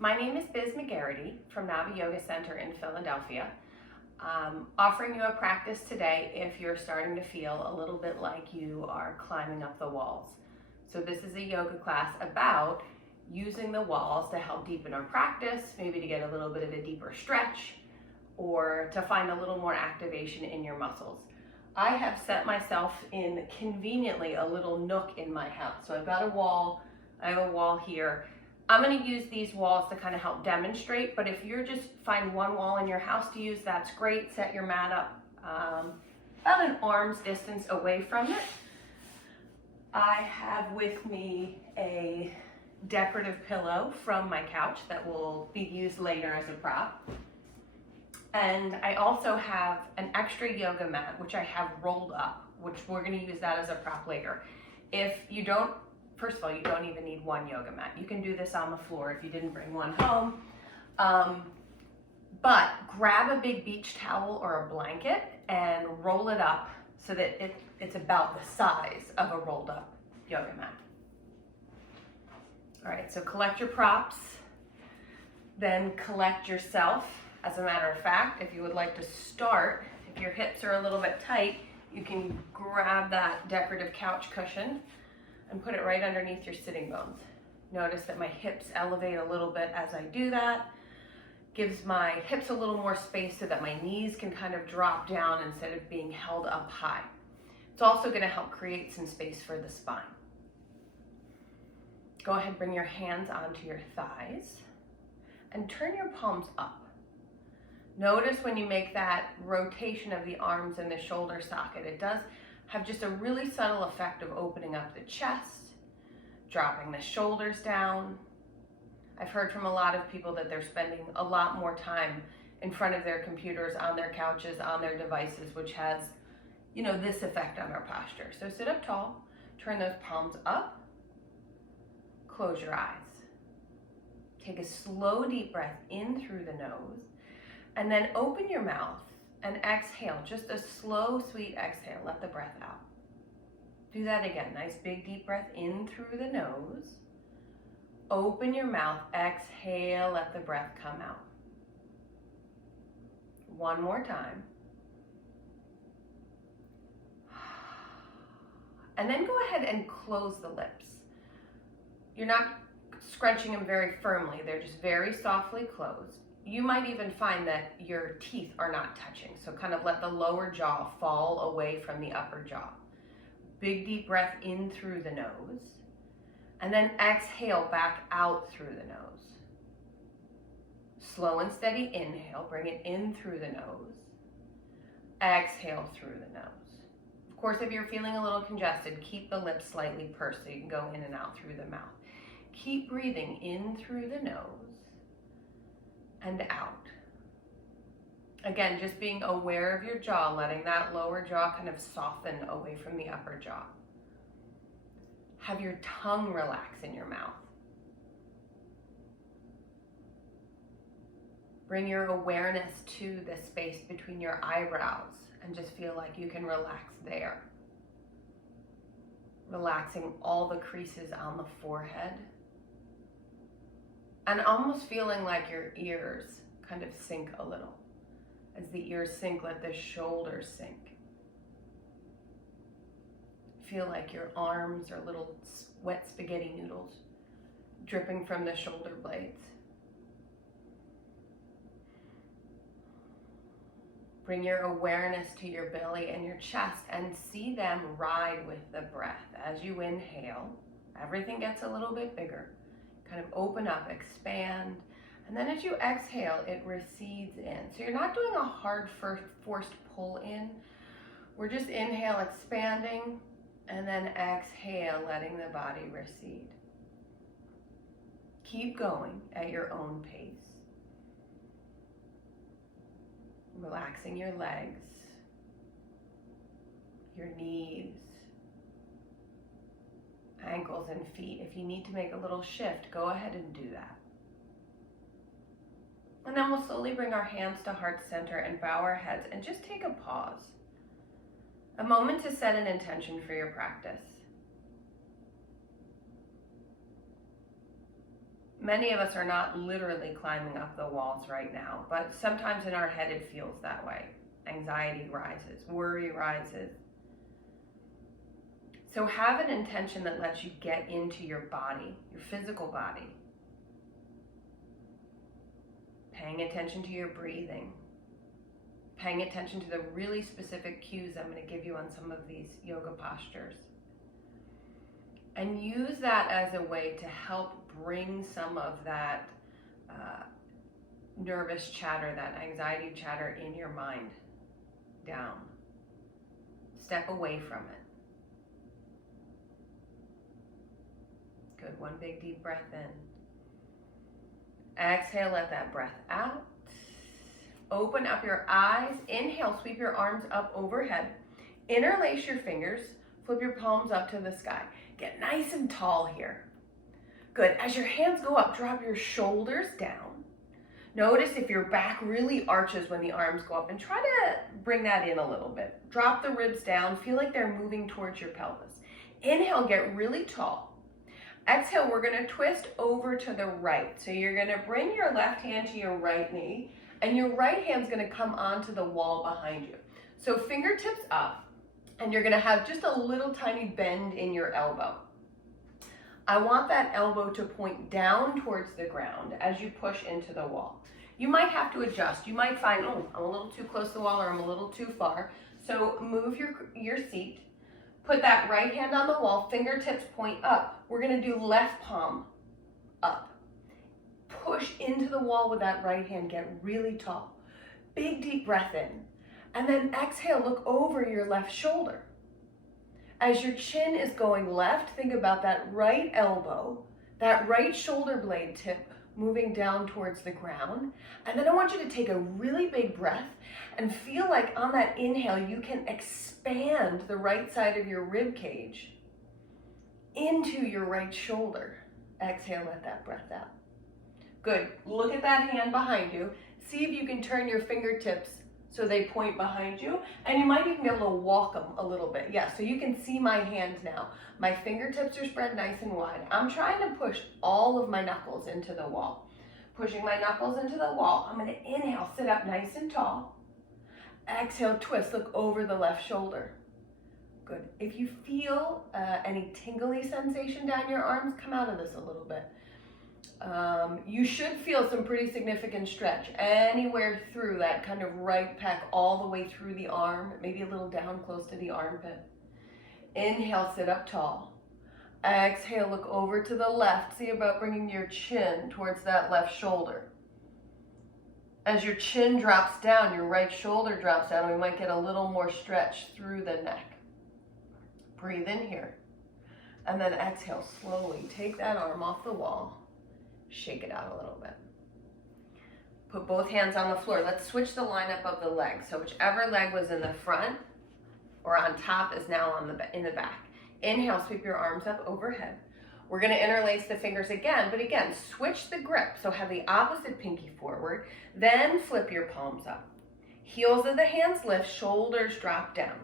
My name is Biz Magarity from Navi Yoga Center in Philadelphia. Offering you a practice today if you're starting to feel a little bit like you are climbing up the walls. So this is a yoga class about using the walls to help deepen our practice, maybe to get a little bit of a deeper stretch or to find a little more activation in your muscles. I have set myself in conveniently a little nook in my house. So I've got a wall, I have a wall here. I'm going to use these walls to kind of help demonstrate, but if you're just find one wall in your house to use, that's great. Set your mat up about an arm's distance away from it. I have with me a decorative pillow from my couch that will be used later as a prop. And I also have an extra yoga mat, which I have rolled up, which we're going to use that as a prop later. If you don't, first of all, you don't even need one yoga mat. You can do this on the floor if you didn't bring one home. But grab a big beach towel or a blanket and roll it up so that it's about the size of a rolled up yoga mat. All right, so collect your props, then collect yourself. As a matter of fact, if you would like to start, if your hips are a little bit tight, you can grab that decorative couch cushion and put it right underneath your sitting bones. Notice that my hips elevate a little bit as I do that. Gives my hips a little more space so that my knees can kind of drop down instead of being held up high. It's also going to help create some space for the spine. Go ahead and bring your hands onto your thighs and turn your palms up. Notice when you make that rotation of the arms and the shoulder socket, it does have just a really subtle effect of opening up the chest, dropping the shoulders down. I've heard from a lot of people that they're spending a lot more time in front of their computers, on their couches, on their devices, which has, this effect on our posture. So sit up tall, turn those palms up, close your eyes. Take a slow, deep breath in through the nose, and then open your mouth and exhale, just a slow, sweet exhale. Let the breath out. Do that again. Nice big deep breath in through the nose. Open your mouth, exhale, let the breath come out. One more time. And then go ahead and close the lips. You're not scrunching them very firmly. They're just very softly closed. You might even find that your teeth are not touching. So kind of let the lower jaw fall away from the upper jaw. Big deep breath in through the nose. And then exhale back out through the nose. Slow and steady inhale. Bring it in through the nose. Exhale through the nose. Of course, if you're feeling a little congested, keep the lips slightly pursed so you can go in and out through the mouth. Keep breathing in through the nose and out. Again, just being aware of your jaw, letting that lower jaw kind of soften away from the upper jaw. Have your tongue relax in your mouth. Bring your awareness to the space between your eyebrows and just feel like you can relax there. Relaxing all the creases on the forehead. And almost feeling like your ears kind of sink a little. As the ears sink, let the shoulders sink. Feel like your arms are little wet spaghetti noodles dripping from the shoulder blades. Bring your awareness to your belly and your chest and see them ride with the breath. As you inhale, everything gets a little bit bigger. Kind of open up, expand, and then as you exhale, it recedes in. So you're not doing a hard forced pull in. We're just inhale, expanding, and then exhale, letting the body recede. Keep going at your own pace. Relaxing your legs, your knees, ankles and feet. If you need to make a little shift, go ahead and do that. And then we'll slowly bring our hands to heart center and bow our heads and just take a pause. A moment to set an intention for your practice. Many of us are not literally climbing up the walls right now, but sometimes in our head it feels that way. Anxiety rises, worry rises. So have an intention that lets you get into your body, your physical body. Paying attention to your breathing. Paying attention to the really specific cues I'm going to give you on some of these yoga postures. And use that as a way to help bring some of that nervous chatter, that anxiety chatter in your mind down. Step away from it. Good. One big deep breath in. Exhale, let that breath out. Open up your eyes. Inhale, sweep your arms up overhead. Interlace your fingers. Flip your palms up to the sky. Get nice and tall here. Good. As your hands go up, drop your shoulders down. Notice if your back really arches when the arms go up, and try to bring that in a little bit. Drop the ribs down. Feel like they're moving towards your pelvis. Inhale, get really tall. Exhale, we're going to twist over to the right. So you're going to bring your left hand to your right knee, and your right hand's going to come onto the wall behind you. So fingertips up, and you're going to have just a little tiny bend in your elbow. I want that elbow to point down towards the ground as you push into the wall. You might have to adjust. You might find, oh, I'm a little too close to the wall or I'm a little too far. So move your seat. Put that right hand on the wall, fingertips point up. We're going to do left palm up. Push into the wall with that right hand, get really tall. Big deep breath in. And then exhale, look over your left shoulder. As your chin is going left, think about that right elbow, that right shoulder blade tip moving down towards the ground. And then I want you to take a really big breath and feel like on that inhale, you can expand the right side of your rib cage into your right shoulder. Exhale, let that breath out. Good. Look at that hand behind you. See if you can turn your fingertips so they point behind you, and you might even be able to walk them a little bit. Yeah, so you can see my hands now. My fingertips are spread nice and wide. I'm trying to push all of my knuckles into the wall. Pushing my knuckles into the wall. I'm going to inhale, sit up nice and tall. Exhale, twist, look over the left shoulder. Good. If you feel any tingly sensation down your arms, come out of this a little bit. You should feel some pretty significant stretch anywhere through that kind of right pec all the way through the arm, maybe a little down close to the armpit. Inhale, sit up tall. Exhale, look over to the left. See about bringing your chin towards that left shoulder. As your chin drops down, your right shoulder drops down, and we might get a little more stretch through the neck. Breathe in here. And then exhale slowly. Take that arm off the wall. Shake it out a little bit. Put both hands on the floor. Let's switch the lineup of the legs. So whichever leg was in the front or on top is now in the back. Inhale, sweep your arms up overhead. We're going to interlace the fingers again, but again, switch the grip. So have the opposite pinky forward, then flip your palms up. Heels of the hands lift, shoulders drop down.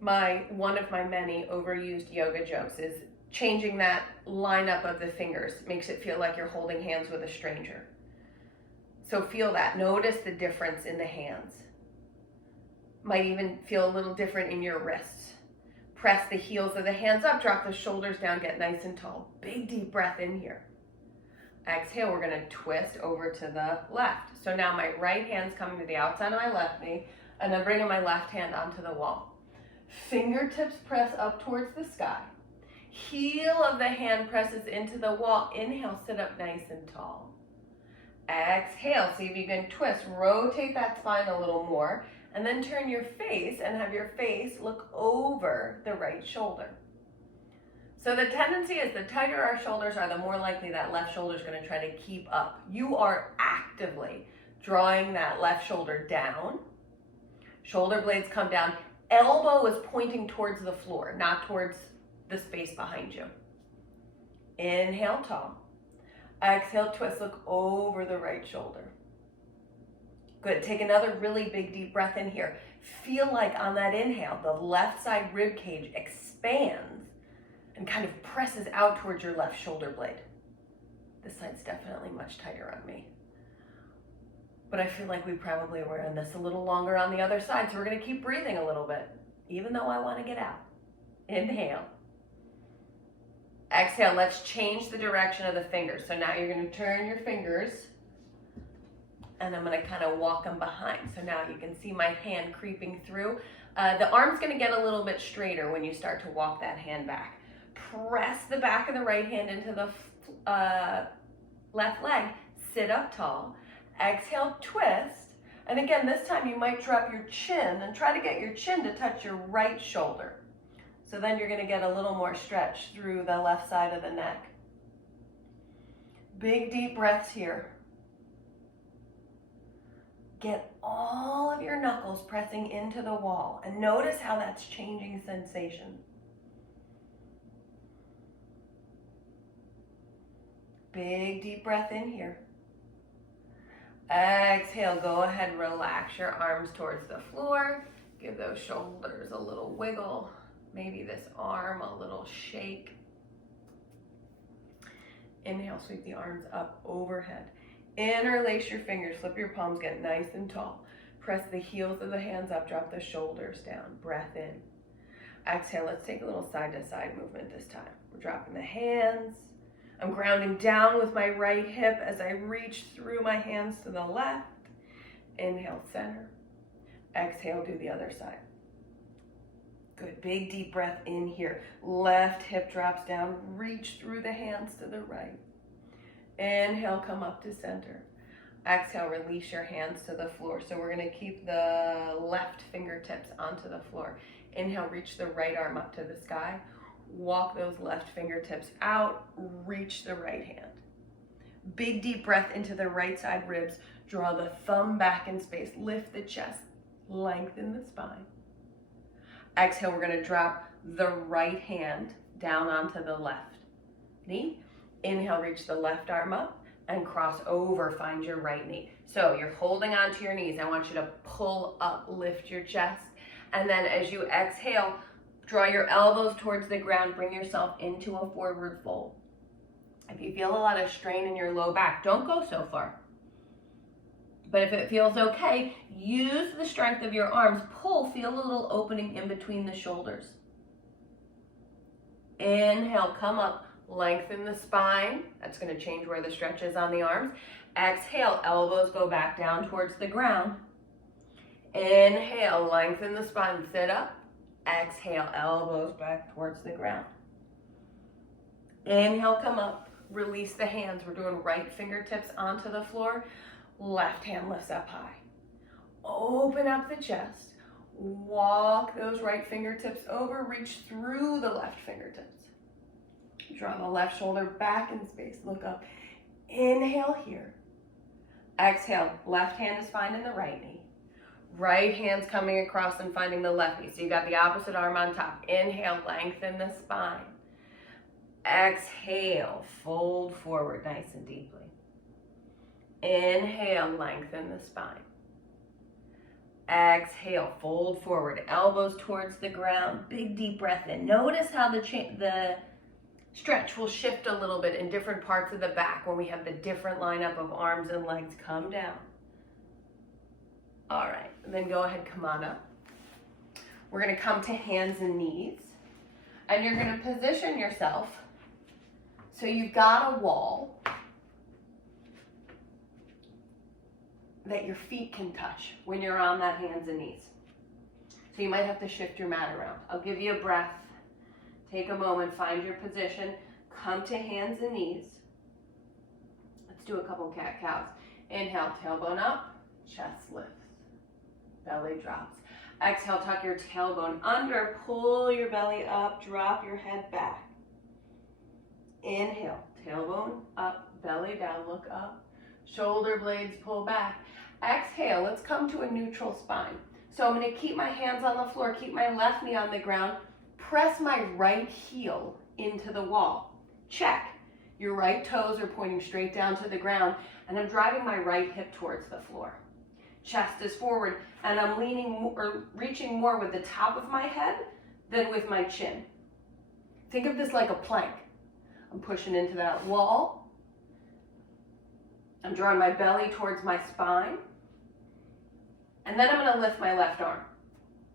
One of my many overused yoga jokes is changing that lineup of the fingers makes it feel like you're holding hands with a stranger. So feel that. Notice the difference in the hands. Might even feel a little different in your wrists. Press the heels of the hands up, drop the shoulders down, get nice and tall. Big deep breath in here. Exhale, we're going to twist over to the left. So now my right hand's coming to the outside of my left knee, and then bringing my left hand onto the wall. Fingertips press up towards the sky. Heel of the hand presses into the wall. Inhale, sit up nice and tall. Exhale, see if you can twist. Rotate that spine a little more, and then turn your face and have your face look over the right shoulder. So the tendency is the tighter our shoulders are, the more likely that left shoulder is going to try to keep up. You are actively drawing that left shoulder down. Shoulder blades come down. Elbow is pointing towards the floor, not towards the space behind you. Inhale, tall. Exhale, twist, look over the right shoulder. Good. Take another really big deep breath in here. Feel like on that inhale, the left side rib cage expands and kind of presses out towards your left shoulder blade. This side's definitely much tighter on me. But I feel like we probably were in this a little longer on the other side, so we're gonna keep breathing a little bit, even though I wanna get out. Inhale. Exhale, let's change the direction of the fingers. So now you're gonna turn your fingers, and I'm gonna kind of walk them behind. So now you can see my hand creeping through. The arm's gonna get a little bit straighter when you start to walk that hand back. Press the back of the right hand into the left leg, sit up tall, exhale, twist, and again, this time you might drop your chin and try to get your chin to touch your right shoulder. So then you're gonna get a little more stretch through the left side of the neck. Big deep breaths here. Get all of your knuckles pressing into the wall and notice how that's changing sensation. Big deep breath in here. Exhale, go ahead, relax your arms towards the floor. Give those shoulders a little wiggle. Maybe this arm a little shake. Inhale, sweep the arms up overhead. Interlace your fingers, flip your palms, get nice and tall. Press the heels of the hands up, drop the shoulders down. Breath in. Exhale, let's take a little side to side movement this time. We're dropping the hands. I'm grounding down with my right hip as I reach through my hands to the left. Inhale, center. Exhale, do the other side. Good, big deep breath in here. Left hip drops down, reach through the hands to the right. Inhale, come up to center. Exhale, release your hands to the floor. So we're gonna keep the left fingertips onto the floor. Inhale, reach the right arm up to the sky. Walk those left fingertips out, reach the right hand. Big deep breath into the right side ribs. Draw the thumb back in space, lift the chest, lengthen the spine. Exhale, we're gonna drop the right hand down onto the left knee. Inhale, reach the left arm up and cross over, find your right knee. So you're holding onto your knees. I want you to pull up, lift your chest. And then as you exhale, draw your elbows towards the ground, bring yourself into a forward fold. If you feel a lot of strain in your low back, don't go so far. But if it feels okay, use the strength of your arms. Pull, feel a little opening in between the shoulders. Inhale, come up, lengthen the spine. That's going to change where the stretch is on the arms. Exhale, elbows go back down towards the ground. Inhale, lengthen the spine, sit up. Exhale, elbows back towards the ground. Inhale, come up, release the hands. We're doing right fingertips onto the floor. Left hand lifts up high. Open up the chest. Walk those right fingertips over. Reach through the left fingertips. Draw the left shoulder back in space. Look up. Inhale here. Exhale. Left hand is finding the right knee. Right hand's coming across and finding the left knee. So you got the opposite arm on top. Inhale, lengthen the spine. Exhale, fold forward nice and deeply. Inhale, lengthen the spine. Exhale, fold forward, elbows towards the ground. Big deep breath in. Notice how the stretch will shift a little bit in different parts of the back when we have the different lineup of arms and legs come down. All right, and then go ahead, come on up. We're gonna come to hands and knees, and you're gonna position yourself so you've got a wall that your feet can touch when you're on that hands and knees. So you might have to shift your mat around. I'll give you a breath. Take a moment, find your position, come to hands and knees. Let's do a couple cat-cows. Inhale, tailbone up, chest lifts, belly drops. Exhale, tuck your tailbone under, pull your belly up, drop your head back. Inhale, tailbone up, belly down, look up. Shoulder blades pull back. Exhale, let's come to a neutral spine. So I'm going to keep my hands on the floor, keep my left knee on the ground, press my right heel into the wall. Check. Your right toes are pointing straight down to the ground, and I'm driving my right hip towards the floor. Chest is forward, and I'm leaning or reaching more with the top of my head than with my chin. Think of this like a plank. I'm pushing into that wall. I'm drawing my belly towards my spine. And then I'm going to lift my left arm.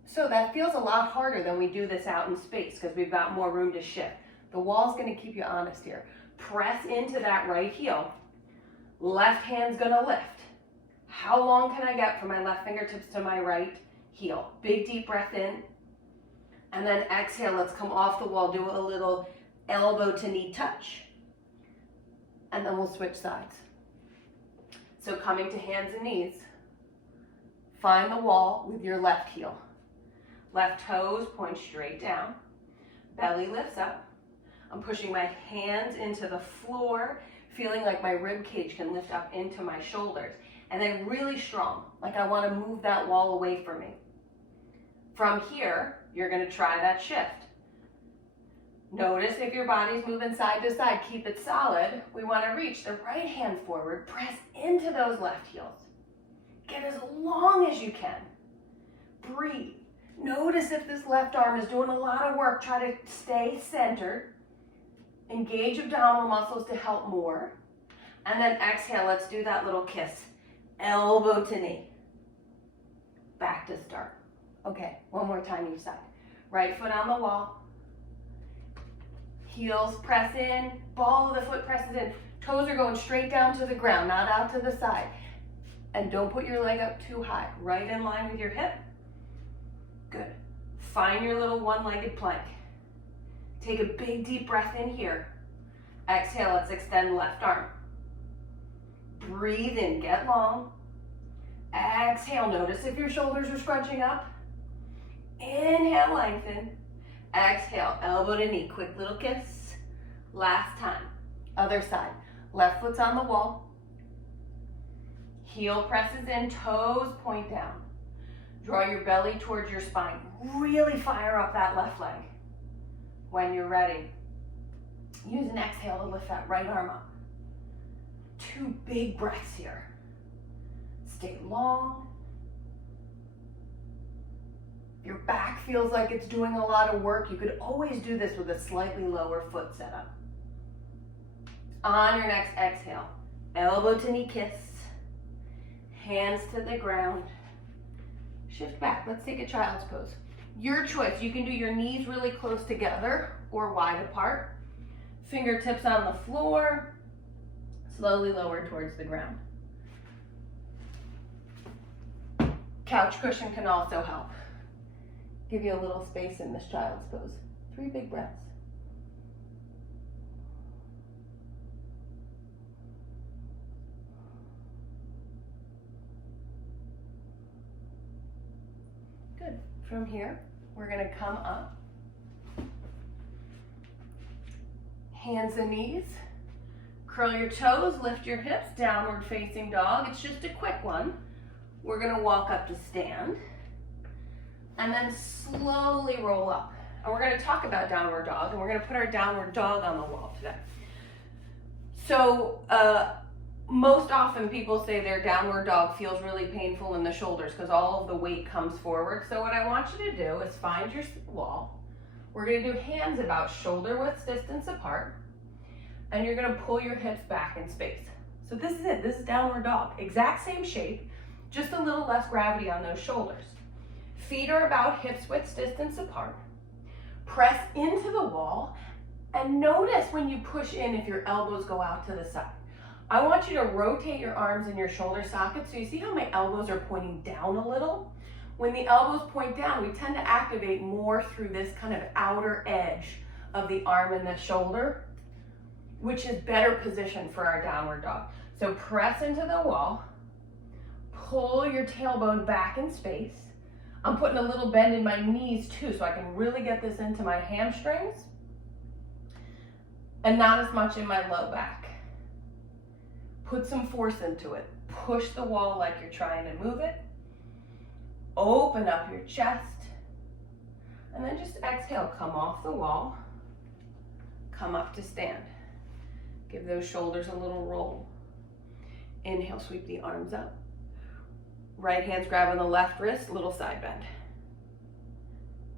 So that feels a lot harder than we do this out in space because we've got more room to shift. The wall's going to keep you honest here. Press into that right heel. Left hand's going to lift. How long can I get from my left fingertips to my right heel? Big deep breath in. And then exhale, let's come off the wall. Do a little elbow to knee touch. And then we'll switch sides. So coming to hands and knees. Find the wall with your left heel. Left toes point straight down. Belly lifts up. I'm pushing my hands into the floor, feeling like my rib cage can lift up into my shoulders. And then really strong, like I want to move that wall away from me. From here, you're going to try that shift. Notice if your body's moving side to side, keep it solid. We want to reach the right hand forward, press into those left heels. Get as long as you can. Breathe. Notice if this left arm is doing a lot of work. Try to stay centered. Engage abdominal muscles to help more. And then exhale, let's do that little kiss. Elbow to knee. Back to start. Okay, one more time each side. Right foot on the wall. Heels press in. Ball of the foot presses in. Toes are going straight down to the ground, not out to the side. And don't put your leg up too high. Right in line with your hip. Good. Find your little one-legged plank. Take a big deep breath in here. Exhale, let's extend left arm. Breathe in, get long. Exhale, notice if your shoulders are scrunching up. Inhale, lengthen. Exhale, elbow to knee, quick little kiss. Last time. Other side. Left foot's on the wall. Heel presses in, toes point down. Draw your belly towards your spine. Really fire up that left leg. When you're ready, use an exhale to lift that right arm up. 2 big breaths here. Stay long. Your back feels like it's doing a lot of work. You could always do this with a slightly lower foot setup. On your next exhale, elbow to knee kiss. Hands to the ground. Shift back. Let's take a child's pose. Your choice. You can do your knees really close together or wide apart. Fingertips on the floor. Slowly lower towards the ground. Couch cushion can also help. Give you a little space in this child's pose. 3 big breaths. Good. From here, we're going to come up. Hands and knees. Curl your toes, lift your hips, downward facing dog. It's just a quick one. We're going to walk up to stand. And then slowly roll up. And we're going to talk about downward dog, and we're going to put our downward dog on the wall today. So most often people say their downward dog feels really painful in the shoulders because all of the weight comes forward. So what I want you to do is find your wall. We're going to do hands about shoulder width distance apart. And you're going to pull your hips back in space. So this is it. This is downward dog. Exact same shape, just a little less gravity on those shoulders. Feet are about hips width distance apart. Press into the wall and notice when you push in if your elbows go out to the side. I want you to rotate your arms in your shoulder sockets. So you see how my elbows are pointing down a little? When the elbows point down, we tend to activate more through this kind of outer edge of the arm and the shoulder, which is better positioned for our downward dog. So press into the wall, pull your tailbone back in space. I'm putting a little bend in my knees too, so I can really get this into my hamstrings and not as much in my low back. Put some force into it. Push the wall like you're trying to move it. Open up your chest. And then just exhale, come off the wall. Come up to stand. Give those shoulders a little roll. Inhale, sweep the arms up. Right hand's grabbing the left wrist, little side bend.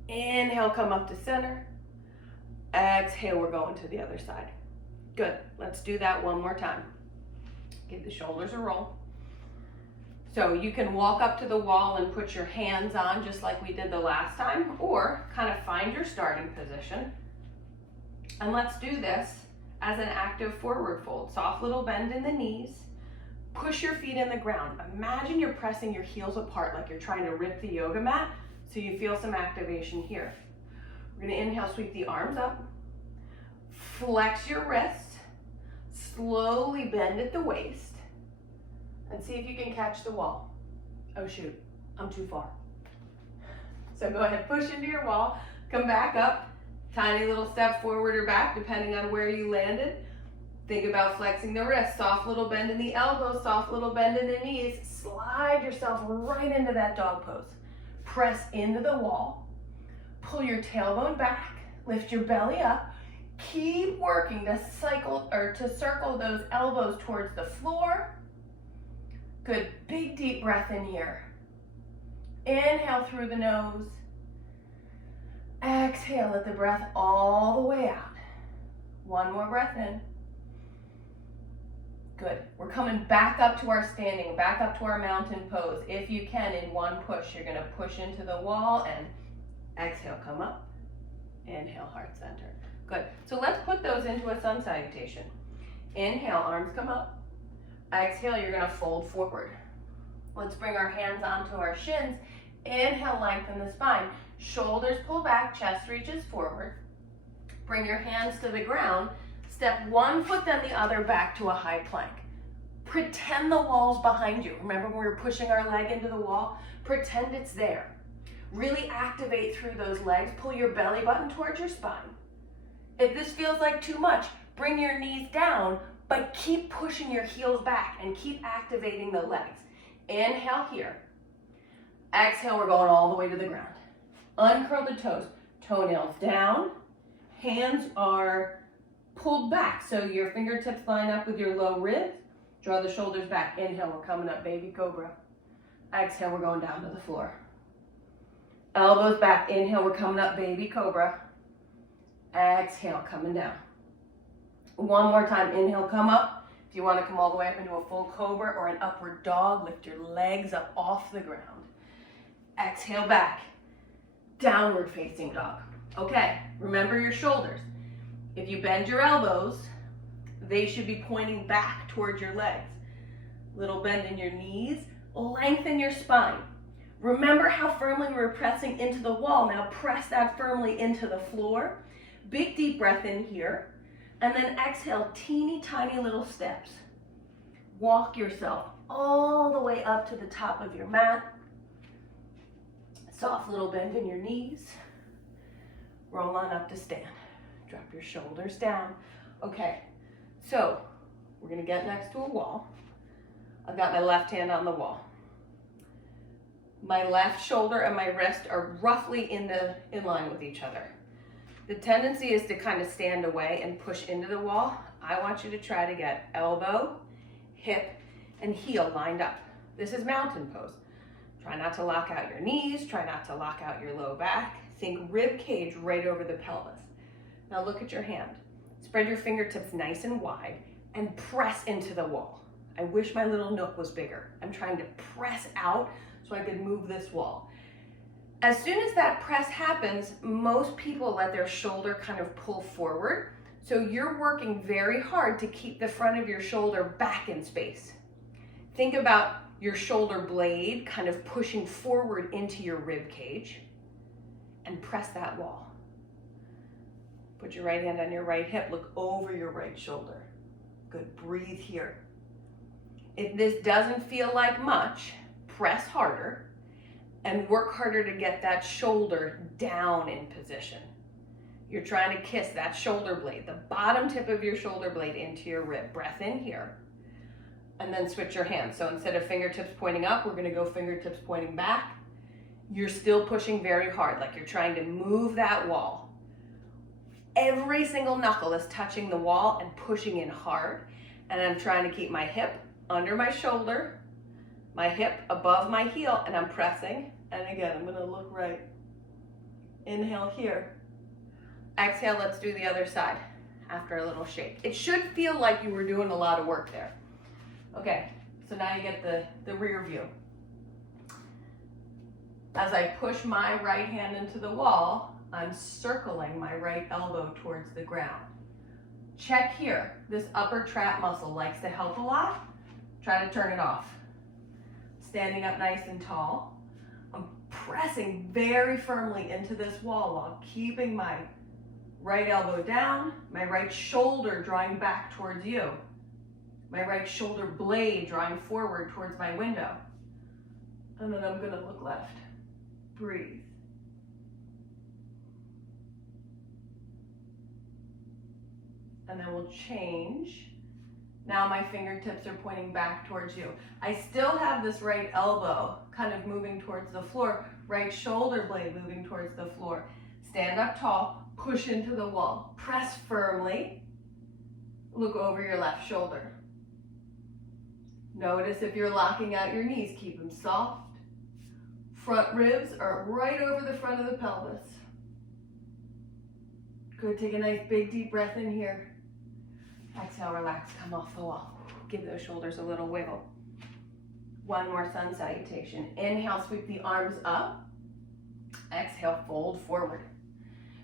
Inhale, come up to center. Exhale, we're going to the other side. Good, let's do that one more time. Give the shoulders a roll. So you can walk up to the wall and put your hands on just like we did the last time, or kind of find your starting position. And let's do this as an active forward fold. Soft little bend in the knees. Push your feet in the ground. Imagine you're pressing your heels apart like you're trying to rip the yoga mat, so you feel some activation here. We're gonna inhale, sweep the arms up. Flex your wrist. Slowly bend at the waist. And see if you can catch the wall. Oh shoot, I'm too far. So go ahead, push into your wall, come back up, tiny little step forward or back depending on where you landed. Think about flexing the wrist, soft little bend in the elbows, soft little bend in the knees. Slide yourself right into that dog pose. Press into the wall, pull your tailbone back, lift your belly up. Keep working to circle those elbows towards the floor. Good, big deep breath in here. Inhale through the nose. Exhale, let the breath all the way out. One more breath in. Good, we're coming back up to our standing, back up to our mountain pose. If you can, in one push, you're gonna push into the wall and exhale, come up. Inhale, heart center. Good, so let's put those into a sun salutation. Inhale, arms come up. Exhale, you're gonna fold forward. Let's bring our hands onto our shins. Inhale, lengthen the spine. Shoulders pull back, chest reaches forward. Bring your hands to the ground. Step one foot, then the other back to a high plank. Pretend the wall's behind you. Remember when we were pushing our leg into the wall? Pretend it's there. Really activate through those legs. Pull your belly button towards your spine. If this feels like too much, bring your knees down, but keep pushing your heels back and keep activating the legs. Inhale here. Exhale, we're going all the way to the ground. Uncurl the toes, toenails down. Hands are pulled back, so your fingertips line up with your low ribs. Draw the shoulders back. Inhale, we're coming up, baby cobra. Exhale, we're going down to the floor. Elbows back. Inhale, we're coming up, baby cobra. Exhale, coming down. One more time, inhale, come up. If you want to come all the way up into a full cobra or an upward dog, lift your legs up off the ground. Exhale back, downward facing dog. Okay, remember your shoulders. If you bend your elbows, they should be pointing back towards your legs. Little bend in your knees, lengthen your spine. Remember how firmly we were pressing into the wall. Now press that firmly into the floor. Big deep breath in here. And then exhale, teeny tiny little steps. Walk yourself all the way up to the top of your mat. Soft little bend in your knees. Roll on up to stand. Drop your shoulders down. Okay, so we're gonna get next to a wall. I've got my left hand on the wall. My left shoulder and my wrist are roughly in line with each other. The tendency is to kind of stand away and push into the wall. I want you to try to get elbow, hip, and heel lined up. This is mountain pose. Try not to lock out your knees. Try not to lock out your low back. Think rib cage right over the pelvis. Now look at your hand. Spread your fingertips nice and wide and press into the wall. I wish my little nook was bigger. I'm trying to press out so I could move this wall. As soon as that press happens, most people let their shoulder kind of pull forward. So you're working very hard to keep the front of your shoulder back in space. Think about your shoulder blade kind of pushing forward into your rib cage and press that wall. Put your right hand on your right hip, look over your right shoulder. Good, breathe here. If this doesn't feel like much, press harder and work harder to get that shoulder down in position. You're trying to kiss that shoulder blade, the bottom tip of your shoulder blade into your rib. Breath in here, and then switch your hands. So instead of fingertips pointing up, we're gonna go fingertips pointing back. You're still pushing very hard, like you're trying to move that wall. Every single knuckle is touching the wall and pushing in hard. And I'm trying to keep my hip under my shoulder, my hip above my heel, and I'm pressing. And again, I'm gonna look right. Inhale here. Exhale, let's do the other side after a little shake. It should feel like you were doing a lot of work there. Okay, so now you get the rear view. As I push my right hand into the wall, I'm circling my right elbow towards the ground. Check here. This upper trap muscle likes to help a lot. Try to turn it off. Standing up nice and tall. I'm pressing very firmly into this wall while keeping my right elbow down, my right shoulder drawing back towards you, my right shoulder blade drawing forward towards my window. And then I'm going to look left. Breathe. And then we'll change. Now my fingertips are pointing back towards you. I still have this right elbow kind of moving towards the floor, right shoulder blade moving towards the floor. Stand up tall, push into the wall, press firmly, look over your left shoulder. Notice if you're locking out your knees, keep them soft. Front ribs are right over the front of the pelvis. Good, take a nice big deep breath in here. Exhale, relax, come off the wall. Give those shoulders a little wiggle. One more sun salutation. Inhale, sweep the arms up. Exhale, fold forward.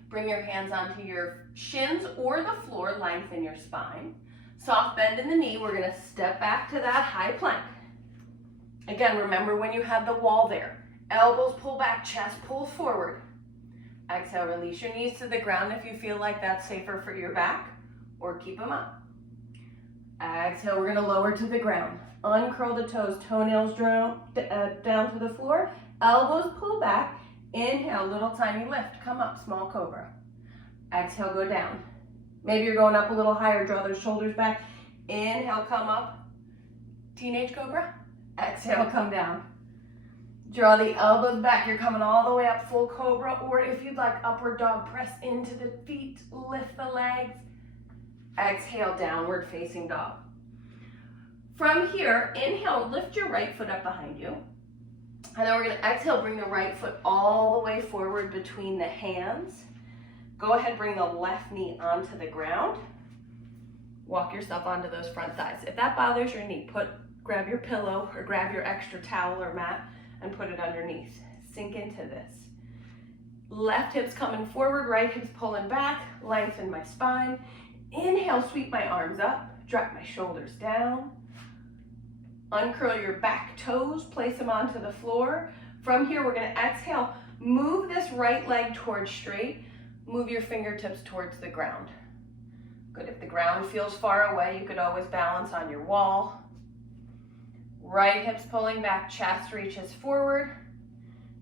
Bring your hands onto your shins or the floor, lengthen your spine. Soft bend in the knee, we're gonna step back to that high plank. Again, remember when you had the wall there. Elbows pull back, chest pulls forward. Exhale, release your knees to the ground if you feel like that's safer for your back, or keep them up. Exhale, we're gonna lower to the ground. Uncurl the toes, toenails down to the floor, elbows pull back. Inhale, little tiny lift, come up, small cobra. Exhale, go down. Maybe you're going up a little higher, draw those shoulders back. Inhale, come up, teenage cobra. Exhale, come down. Draw the elbows back, you're coming all the way up, full cobra, or if you'd like, upward dog, press into the feet, lift the legs. Exhale, downward facing dog. From here, inhale, lift your right foot up behind you. And then we're gonna exhale, bring the right foot all the way forward between the hands. Go ahead, bring the left knee onto the ground. Walk yourself onto those front thighs. If that bothers your knee, grab your pillow or grab your extra towel or mat and put it underneath. Sink into this. Left hip's coming forward, right hip's pulling back, lengthen my spine. Inhale, sweep my arms up, drop my shoulders down. Uncurl your back toes, place them onto the floor. From here, we're gonna exhale, move this right leg towards straight, move your fingertips towards the ground. Good, if the ground feels far away, you could always balance on your wall. Right hip's pulling back, chest reaches forward.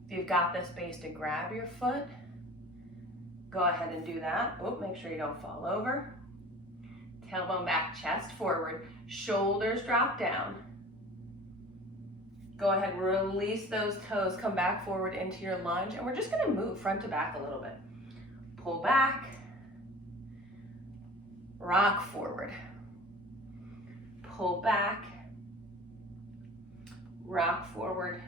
If you've got the space to grab your foot, go ahead and do that. Oh, make sure you don't fall over. Tailbone back, chest forward, shoulders drop down. Go ahead, release those toes, come back forward into your lunge, and we're just gonna move front to back a little bit. Pull back, rock forward, pull back, rock forward.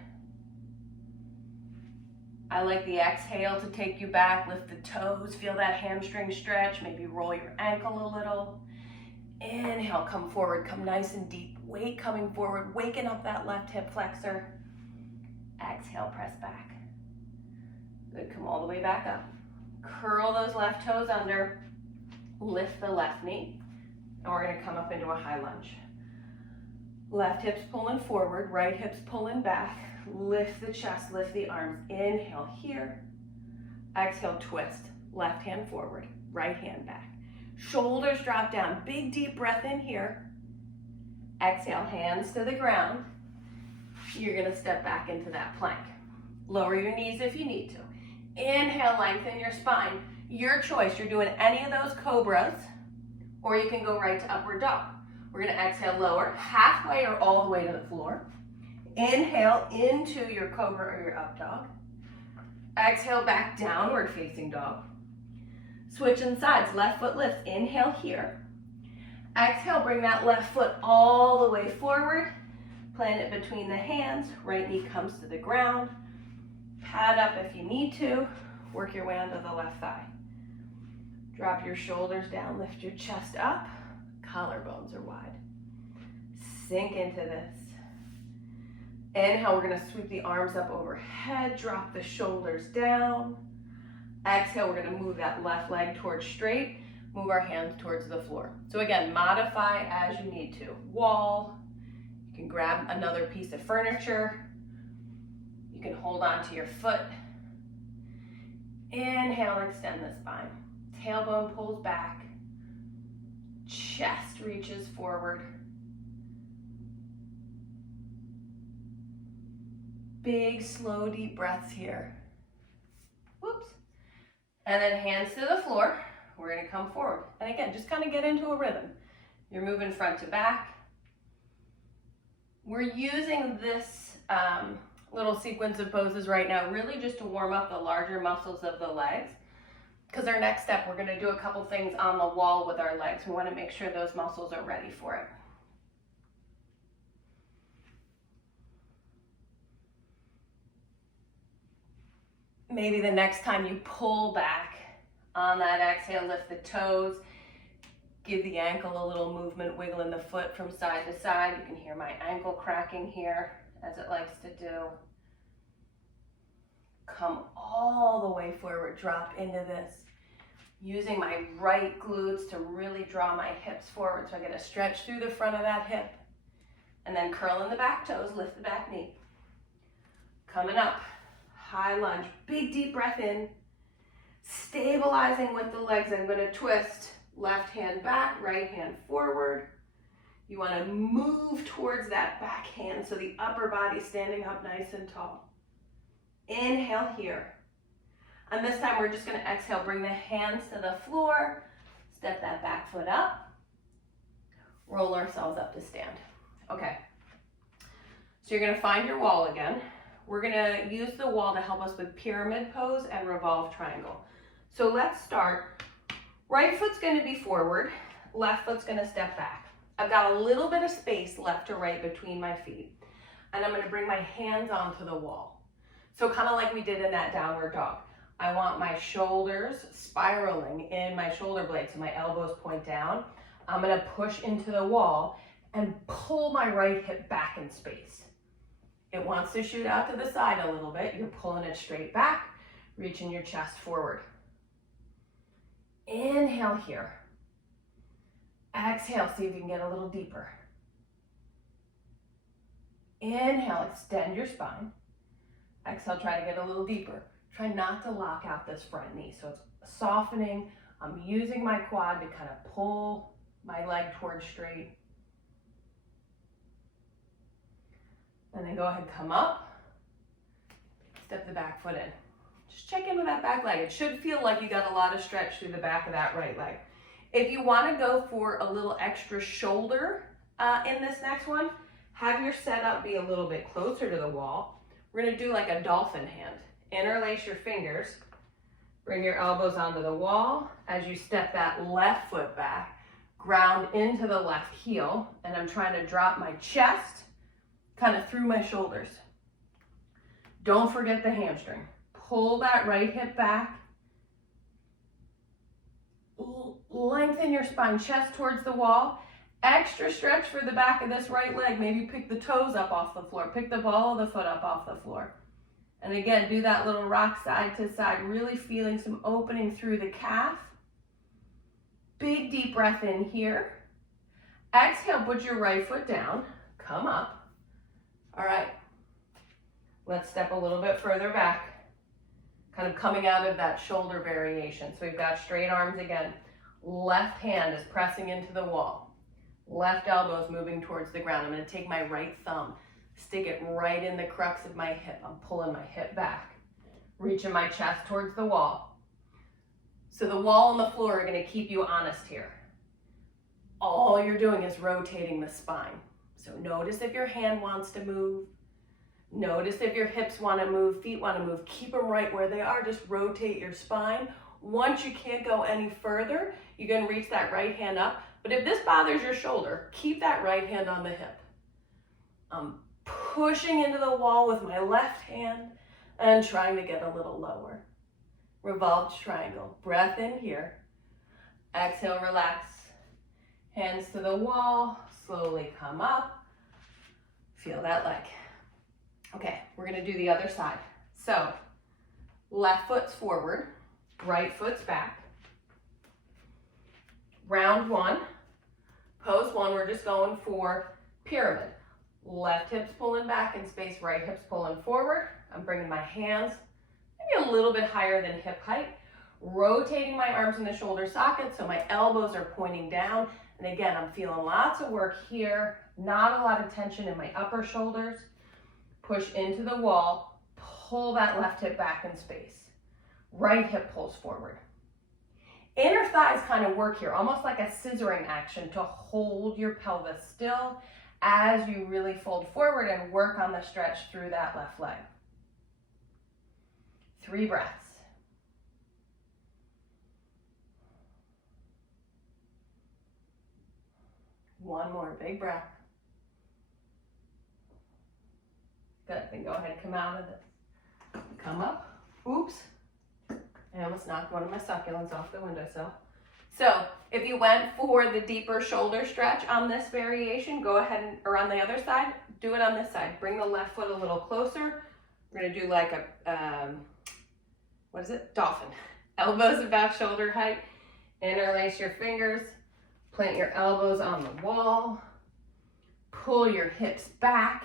I like the exhale to take you back, lift the toes, feel that hamstring stretch, maybe roll your ankle a little. Inhale, come forward, come nice and deep. Weight coming forward, waking up that left hip flexor. Exhale, press back. Good, come all the way back up. Curl those left toes under, lift the left knee, and we're gonna come up into a high lunge. Left hip's pulling forward, right hip's pulling back. Lift the chest, lift the arms. Inhale here. Exhale, twist. Left hand forward, right hand back. Shoulders drop down. Big deep breath in here. Exhale, hands to the ground. You're gonna step back into that plank. Lower your knees if you need to. Inhale, lengthen your spine. Your choice, you're doing any of those cobras, or you can go right to upward dog. We're gonna exhale, lower, halfway or all the way to the floor. Inhale into your cobra or your up dog. Exhale, back downward facing dog. Switching sides, left foot lifts. Inhale here. Exhale, bring that left foot all the way forward. Plant it between the hands. Right knee comes to the ground. Pad up if you need to. Work your way onto the left thigh. Drop your shoulders down, lift your chest up, collarbones are wide. Sink into this. Inhale, we're gonna sweep the arms up overhead, drop the shoulders down. Exhale, we're gonna move that left leg towards straight, move our hands towards the floor. So again, modify as you need to. Wall, you can grab another piece of furniture, you can hold on to your foot. Inhale, extend the spine. Tailbone pulls back, chest reaches forward. Big, slow, deep breaths here. Whoops. And then hands to the floor. We're gonna come forward. And again, just kind of get into a rhythm. You're moving front to back. We're using this little sequence of poses right now really just to warm up the larger muscles of the legs. Because our next step, we're gonna do a couple things on the wall with our legs. We wanna make sure those muscles are ready for it. Maybe the next time you pull back on that exhale, lift the toes, give the ankle a little movement, wiggling the foot from side to side. You can hear my ankle cracking here as it likes to do. Come all the way forward, drop into this. Using my right glutes to really draw my hips forward so I get a stretch through the front of that hip. And then curl in the back toes, lift the back knee. Coming up. High lunge, big deep breath in, stabilizing with the legs. I'm going to twist, left hand back, right hand forward. You want to move towards that back hand so the upper body standing up nice and tall. Inhale here. And this time we're just going to exhale, bring the hands to the floor, step that back foot up, roll ourselves up to stand. Okay, so you're going to find your wall again. We're gonna use the wall to help us with pyramid pose and revolve triangle. So let's start. Right foot's gonna be forward, left foot's gonna step back. I've got a little bit of space left to right between my feet. And I'm gonna bring my hands onto the wall. So kind of like we did in that downward dog. I want my shoulders spiraling in my shoulder blades so my elbows point down. I'm gonna push into the wall and pull my right hip back in space. It wants to shoot out to the side a little bit. You're pulling it straight back, reaching your chest forward. Inhale here. Exhale, see if you can get a little deeper. Inhale, extend your spine. Exhale, try to get a little deeper. Try not to lock out this front knee. So it's softening. I'm using my quad to kind of pull my leg towards straight. And then go ahead, come up, step the back foot in. Just check in with that back leg. It should feel like you got a lot of stretch through the back of that right leg. If you want to go for a little extra shoulder in this next one, have your setup be a little bit closer to the wall. We're going to do like a dolphin hand. Interlace your fingers, bring your elbows onto the wall. As you step that left foot back, ground into the left heel, and I'm trying to drop my chest kind of through my shoulders. Don't forget the hamstring. Pull that right hip back. Lengthen your spine, chest towards the wall. Extra stretch for the back of this right leg. Maybe pick the toes up off the floor. Pick the ball of the foot up off the floor. And again, do that little rock side to side, really feeling some opening through the calf. Big deep breath in here. Exhale, put your right foot down. Come up. All right, let's step a little bit further back, kind of coming out of that shoulder variation. So we've got straight arms again. Left hand is pressing into the wall. Left elbow is moving towards the ground. I'm going to take my right thumb, stick it right in the crux of my hip. I'm pulling my hip back, reaching my chest towards the wall. So the wall and the floor are going to keep you honest here. All you're doing is rotating the spine. So notice if your hand wants to move. Notice if your hips want to move, feet want to move. Keep them right where they are. Just rotate your spine. Once you can't go any further, you can reach that right hand up. But if this bothers your shoulder, keep that right hand on the hip. I'm pushing into the wall with my left hand and trying to get a little lower. Revolved triangle. Breath in here. Exhale, relax. Hands to the wall, slowly come up. Feel that leg. Okay, we're gonna do the other side. So, left foot's forward, right foot's back. Round one, pose one, we're just going for pyramid. Left hip's pulling back in space, right hip's pulling forward. I'm bringing my hands maybe a little bit higher than hip height. Rotating my arms in the shoulder socket so my elbows are pointing down. And again, I'm feeling lots of work here, not a lot of tension in my upper shoulders. Push into the wall, pull that left hip back in space. Right hip pulls forward. Inner thighs kind of work here, almost like a scissoring action to hold your pelvis still as you really fold forward and work on the stretch through that left leg. 3 breaths. One more big breath. Good, then go ahead, come out of this. Come up, oops. I almost knocked one of my succulents off the windowsill. So if you went for the deeper shoulder stretch on this variation, go ahead and, or on the other side, do it on this side. Bring the left foot a little closer. We're gonna do like a, what is it? Dolphin. Elbows about shoulder height. Interlace your fingers. Plant your elbows on the wall. Pull your hips back.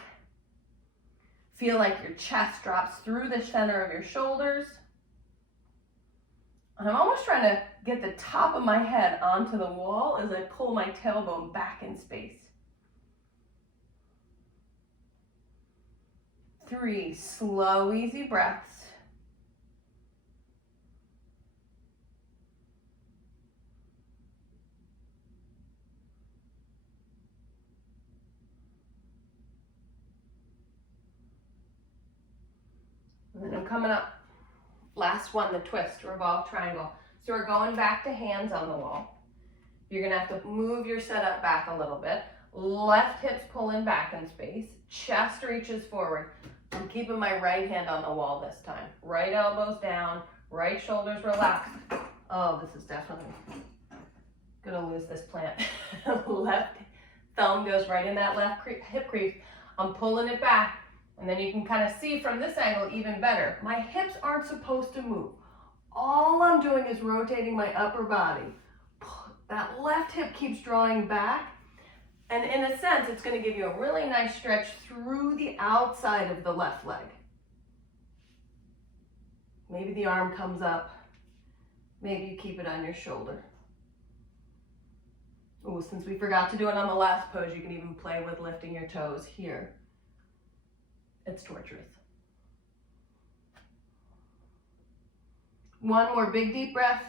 Feel like your chest drops through the center of your shoulders. And I'm almost trying to get the top of my head onto the wall as I pull my tailbone back in space. 3 slow, easy breaths. And then I'm coming up. Last one, the twist, revolve triangle. So we're going back to hands on the wall. You're gonna have to move your setup back a little bit. Left hip's pulling back in space. Chest reaches forward. I'm keeping my right hand on the wall this time. Right elbows down, right shoulders relaxed. Oh, this is definitely gonna lose this plant. Left thumb goes right in that left hip crease. I'm pulling it back. And then you can kind of see from this angle even better. My hips aren't supposed to move. All I'm doing is rotating my upper body. That left hip keeps drawing back. And in a sense, it's going to give you a really nice stretch through the outside of the left leg. Maybe the arm comes up. Maybe you keep it on your shoulder. Oh, since we forgot to do it on the last pose, you can even play with lifting your toes here. It's torturous. One more big deep breath.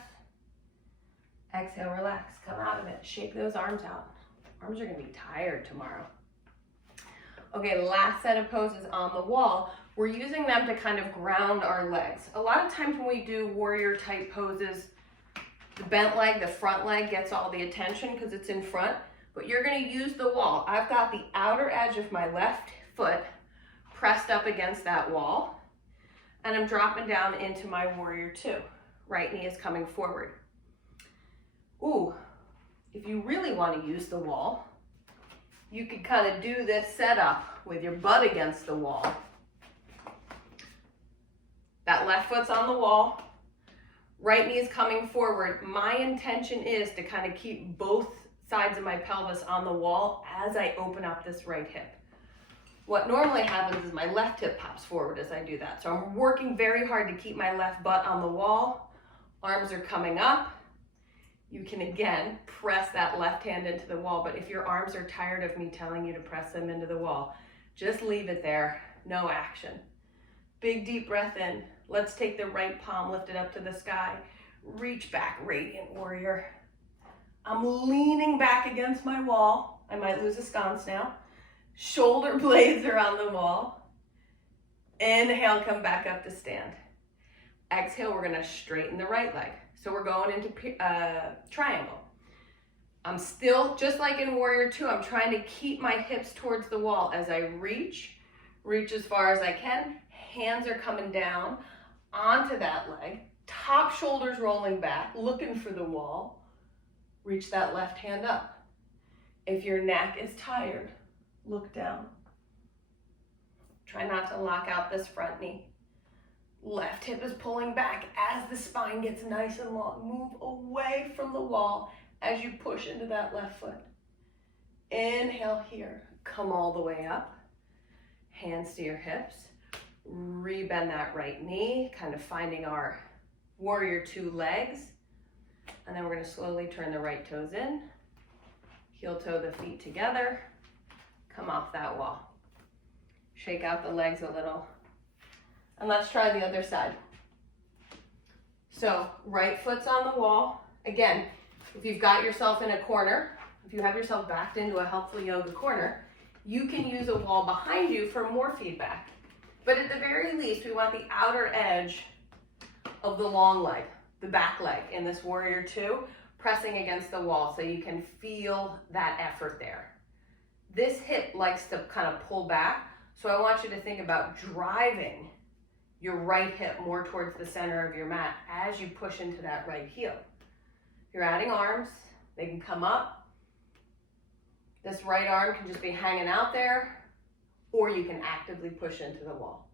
Exhale, relax, come out of it. Shake those arms out. Arms are gonna be tired tomorrow. Okay, last set of poses on the wall. We're using them to kind of ground our legs. A lot of times when we do warrior type poses, the bent leg, the front leg gets all the attention because it's in front, but you're gonna use the wall. I've got the outer edge of my left foot pressed up against that wall, and I'm dropping down into my warrior 2. Right knee is coming forward. Ooh, if you really want to use the wall, you could kind of do this setup with your butt against the wall. That left foot's on the wall, right knee is coming forward. My intention is to kind of keep both sides of my pelvis on the wall as I open up this right hip. What normally happens is my left hip pops forward as I do that. So I'm working very hard to keep my left butt on the wall. Arms are coming up. You can again press that left hand into the wall, but if your arms are tired of me telling you to press them into the wall, just leave it there, no action. Big deep breath in. Let's take the right palm lifted up to the sky. Reach back, radiant warrior. I'm leaning back against my wall. I might lose a sconce now. Shoulder blades are on the wall. Inhale, come back up to stand. Exhale, we're gonna straighten the right leg. So we're going into triangle. I'm still, just like in warrior 2, I'm trying to keep my hips towards the wall as I reach as far as I can. Hands are coming down onto that leg. Top shoulders rolling back, looking for the wall. Reach that left hand up. If your neck is tired, look down. Try not to lock out this front knee. Left hip is pulling back as the spine gets nice and long. Move away from the wall as you push into that left foot. Inhale here. Come all the way up. Hands to your hips. Rebend that right knee, kind of finding our warrior two legs. And then we're going to slowly turn the right toes in. Heel toe the feet together. Come off that wall. Shake out the legs a little. And let's try the other side. So right foot's on the wall. Again, if you've got yourself in a corner, if you have yourself backed into a helpful yoga corner, you can use a wall behind you for more feedback. But at the very least, we want the outer edge of the long leg, the back leg in this warrior two, pressing against the wall so you can feel that effort there. This hip likes to kind of pull back, so I want you to think about driving your right hip more towards the center of your mat as you push into that right heel. You're adding arms, they can come up. This right arm can just be hanging out there, or you can actively push into the wall.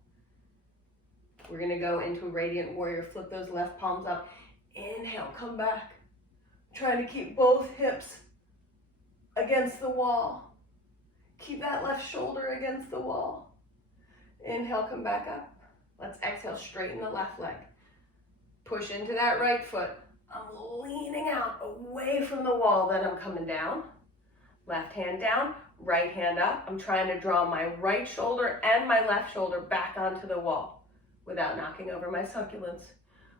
We're gonna go into Radiant Warrior, flip those left palms up. Inhale, come back. Trying to keep both hips against the wall. Keep that left shoulder against the wall. Inhale, come back up. Let's exhale, straighten the left leg. Push into that right foot. I'm leaning out away from the wall, then I'm coming down. Left hand down, right hand up. I'm trying to draw my right shoulder and my left shoulder back onto the wall without knocking over my succulents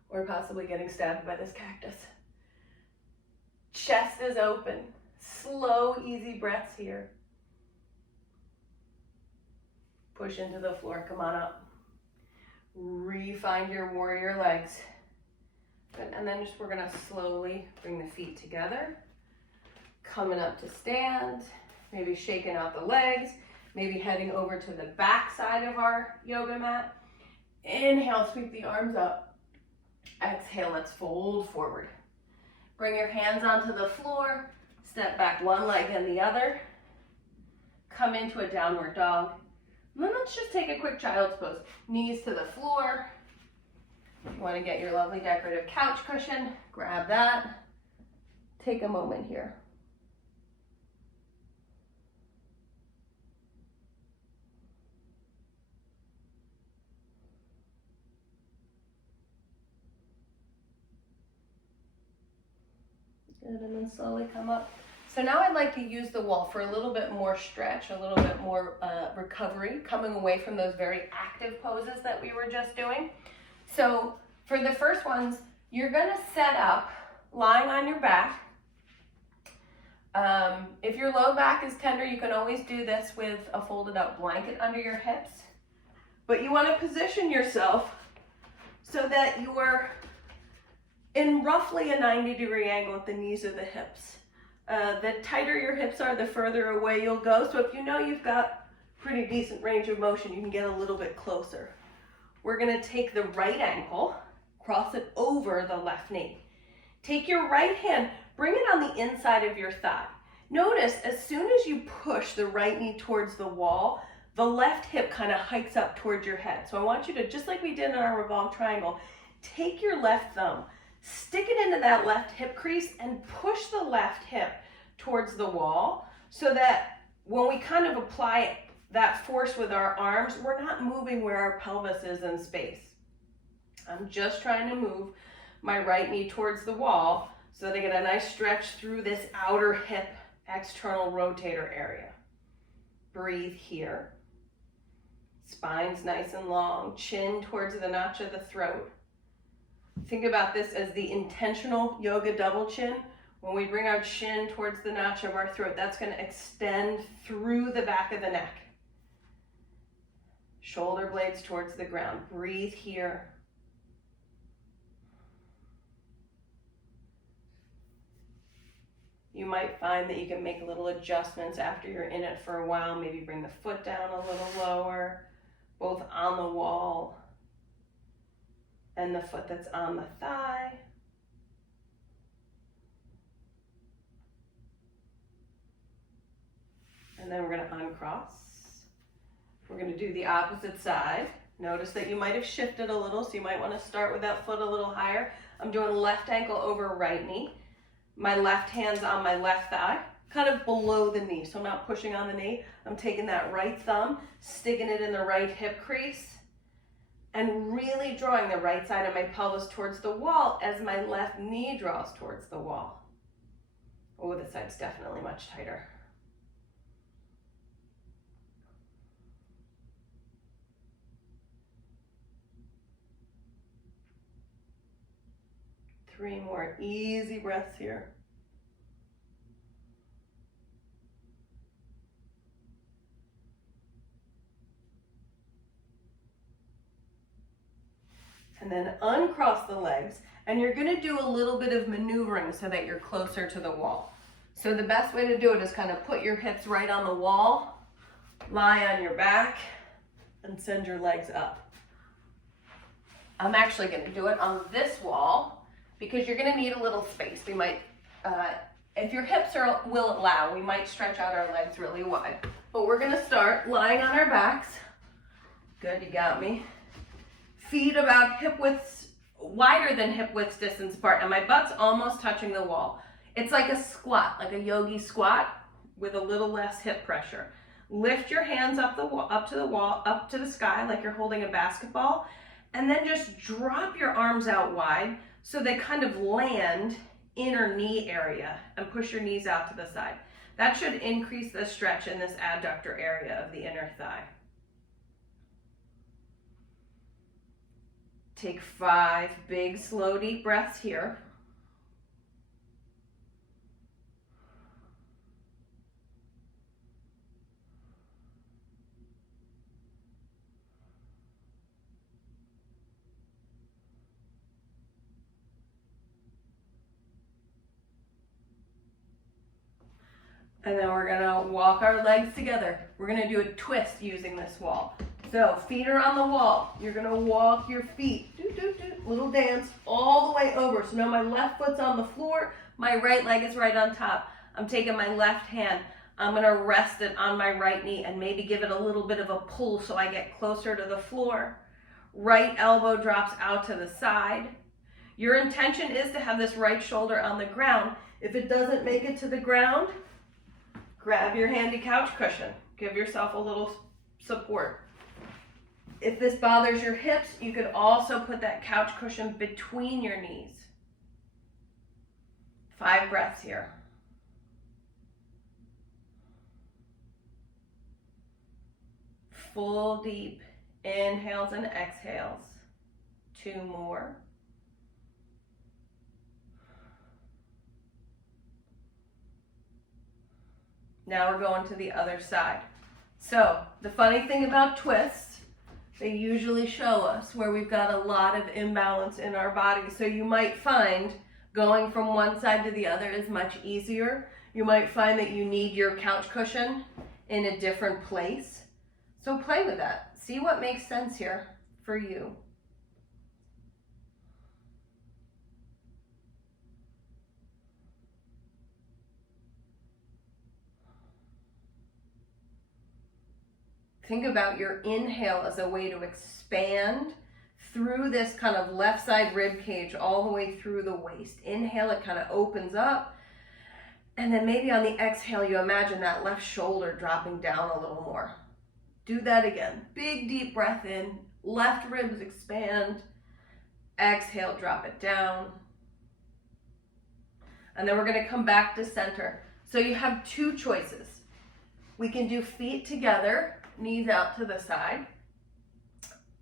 or possibly getting stabbed by this cactus. Chest is open. Slow, easy breaths here. Push into the floor, come on up. Re-find your warrior legs. And then we're gonna slowly bring the feet together. Coming up to stand, maybe shaking out the legs, maybe heading over to the back side of our yoga mat. Inhale, sweep the arms up. Exhale, let's fold forward. Bring your hands onto the floor, step back one leg and the other. Come into a downward dog. And then let's just take a quick child's pose. Knees to the floor. If you want to get your lovely decorative couch cushion, grab that. Take a moment here. Good, and then slowly come up. So now I'd like to use the wall for a little bit more stretch, a little bit more recovery, coming away from those very active poses that we were just doing. So for the first ones, you're gonna set up lying on your back. If your low back is tender, you can always do this with a folded up blanket under your hips. But you wanna position yourself so that you're in roughly a 90-degree angle at the knees or the hips. The tighter your hips are, the further away you'll go. So if you know you've got pretty decent range of motion, you can get a little bit closer. We're gonna take the right ankle, cross it over the left knee. Take your right hand, bring it on the inside of your thigh. Notice as soon as you push the right knee towards the wall, the left hip kind of hikes up towards your head. So I want you to, just like we did in our revolved triangle, take your left thumb, stick it into that left hip crease and push the left hip towards the wall so that when we kind of apply that force with our arms, we're not moving where our pelvis is in space. I'm just trying to move my right knee towards the wall so that I get a nice stretch through this outer hip external rotator area. Breathe here. Spine's nice and long, chin towards the notch of the throat. Think about this as the intentional yoga double chin. When we bring our chin towards the notch of our throat, that's going to extend through the back of the neck. Shoulder blades towards the ground. Breathe here. You might find that you can make little adjustments after you're in it for a while. Maybe bring the foot down a little lower, both on the wall and the foot that's on the thigh. And then we're going to uncross. We're going to do the opposite side. Notice that you might have shifted a little, so you might want to start with that foot a little higher. I'm doing left ankle over right knee. My left hand's on my left thigh, kind of below the knee, so I'm not pushing on the knee. I'm taking that right thumb, sticking it in the right hip crease, and really drawing the right side of my pelvis towards the wall as my left knee draws towards the wall. Oh, this side's definitely much tighter. Three more easy breaths here. And then uncross the legs, and you're going to do a little bit of maneuvering so that you're closer to the wall. So the best way to do it is kind of put your hips right on the wall, lie on your back, and send your legs up. I'm actually going to do it on this wall because you're going to need a little space. We might, if your hips will allow, we might stretch out our legs really wide. But we're going to start lying on our backs. Good, you got me. Feet about hip widths, wider than hip widths distance apart, and my butt's almost touching the wall. It's like a squat, like a yogi squat with a little less hip pressure. Lift your hands up to the wall, up to the sky like you're holding a basketball, and then just drop your arms out wide so they kind of land inner knee area and push your knees out to the side. That should increase the stretch in this adductor area of the inner thigh. Take 5 big, slow, deep breaths here. And then we're gonna walk our legs together. We're gonna do a twist using this wall. So feet are on the wall. You're gonna walk your feet, little dance all the way over. So now my left foot's on the floor, my right leg is right on top. I'm taking my left hand, I'm gonna rest it on my right knee and maybe give it a little bit of a pull so I get closer to the floor. Right elbow drops out to the side. Your intention is to have this right shoulder on the ground. If it doesn't make it to the ground, grab your handy couch cushion. Give yourself a little support. If this bothers your hips, you could also put that couch cushion between your knees. 5 breaths here. Full deep inhales and exhales. 2 more. Now we're going to the other side. So the funny thing about twists, they usually show us where we've got a lot of imbalance in our body. So you might find going from one side to the other is much easier. You might find that you need your couch cushion in a different place. So play with that. See what makes sense here for you. Think about your inhale as a way to expand through this kind of left side rib cage all the way through the waist. Inhale, it kind of opens up. And then maybe on the exhale, you imagine that left shoulder dropping down a little more. Do that again. Big, deep breath in. Left ribs expand. Exhale, drop it down. And then we're going to come back to center. So you have 2 choices. We can do feet together, knees out to the side.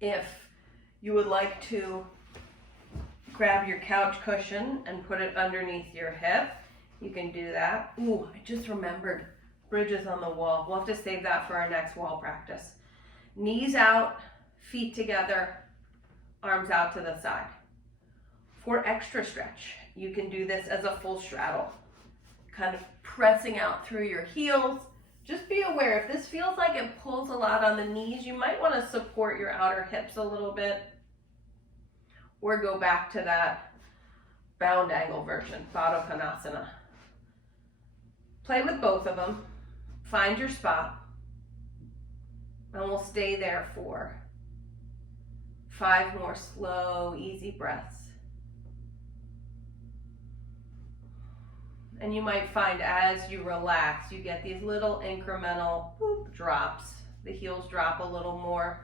If you would like to grab your couch cushion and put it underneath your hip, you can do that. Ooh, I just remembered bridges on the wall. We'll have to save that for our next wall practice. Knees out, feet together, arms out to the side. For extra stretch, you can do this as a full straddle, kind of pressing out through your heels. Just be aware, if this feels like it pulls a lot on the knees, you might want to support your outer hips a little bit, or go back to that bound angle version, Baddha Konasana. Play with both of them. Find your spot, and we'll stay there for 5 more slow, easy breaths. And you might find as you relax, you get these little incremental whoop, drops. The heels drop a little more.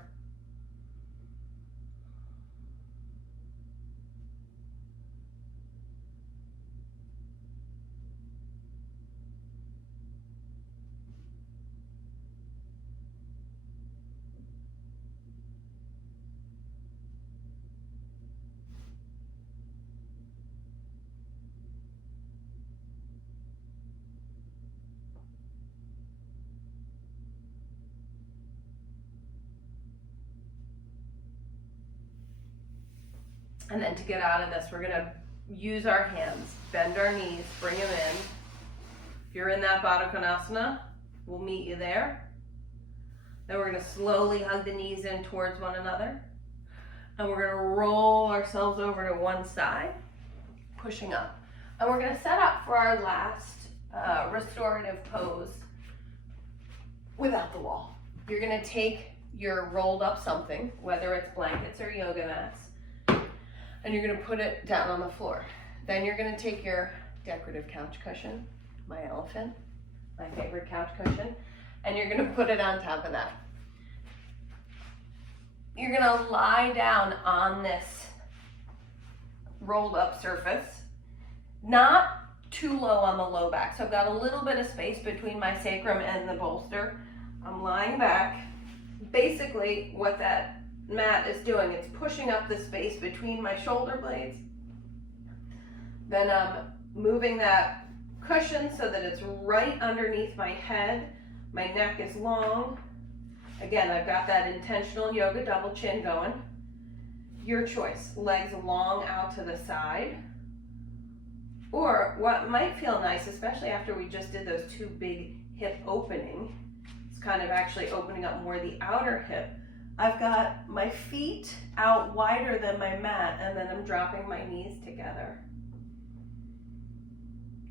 And then to get out of this, we're gonna use our hands, bend our knees, bring them in. If you're in that Baddha Konasana, we'll meet you there. Then we're gonna slowly hug the knees in towards one another. And we're gonna roll ourselves over to one side, pushing up. And we're gonna set up for our last restorative pose without the wall. You're gonna take your rolled up something, whether it's blankets or yoga mats, and you're gonna put it down on the floor. Then you're gonna take your decorative couch cushion, my elephant, my favorite couch cushion, and you're gonna put it on top of that. You're gonna lie down on this rolled up surface, not too low on the low back. So I've got a little bit of space between my sacrum and the bolster. I'm lying back. Basically what that mat is doing, it's pushing up the space between my shoulder blades. Then I'm moving that cushion so that it's right underneath my head. My neck is long. Again, I've got that intentional yoga double chin going. Your choice, legs long out to the side. Or what might feel nice, especially after we just did those 2 big hip opening, it's kind of actually opening up more the outer hip. I've got my feet out wider than my mat, and then I'm dropping my knees together.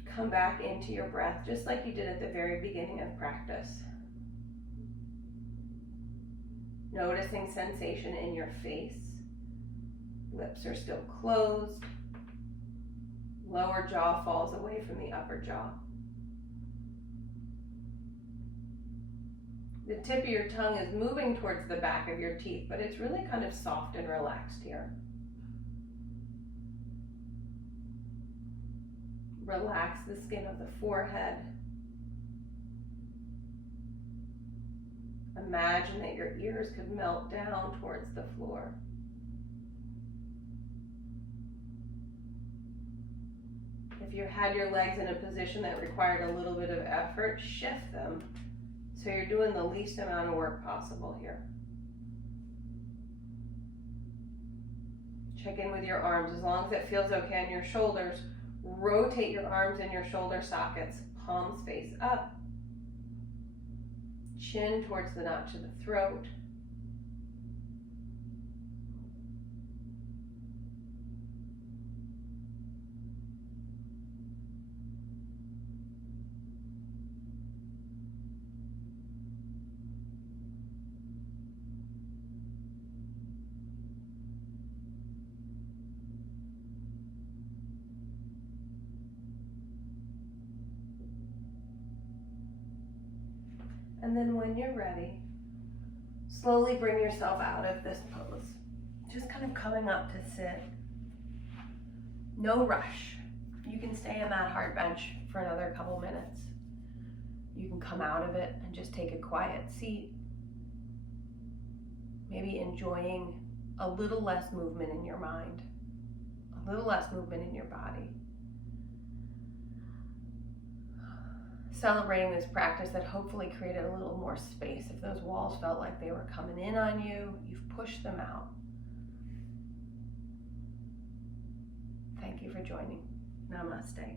Come back into your breath, just like you did at the very beginning of practice. Noticing sensation in your face. Lips are still closed. Lower jaw falls away from the upper jaw. The tip of your tongue is moving towards the back of your teeth, but it's really kind of soft and relaxed here. Relax the skin of the forehead. Imagine that your ears could melt down towards the floor. If you had your legs in a position that required a little bit of effort, shift them. So you're doing the least amount of work possible here. Check in with your arms. As long as it feels okay on your shoulders, rotate your arms in your shoulder sockets. Palms face up. Chin towards the notch of the throat. And then when you're ready, slowly bring yourself out of this pose. Just kind of coming up to sit. No rush. You can stay on that hard bench for another couple minutes. You can come out of it and just take a quiet seat. Maybe enjoying a little less movement in your mind, a little less movement in your body. Celebrating this practice that hopefully created a little more space. If those walls felt like they were coming in on you, you've pushed them out. Thank you for joining. Namaste.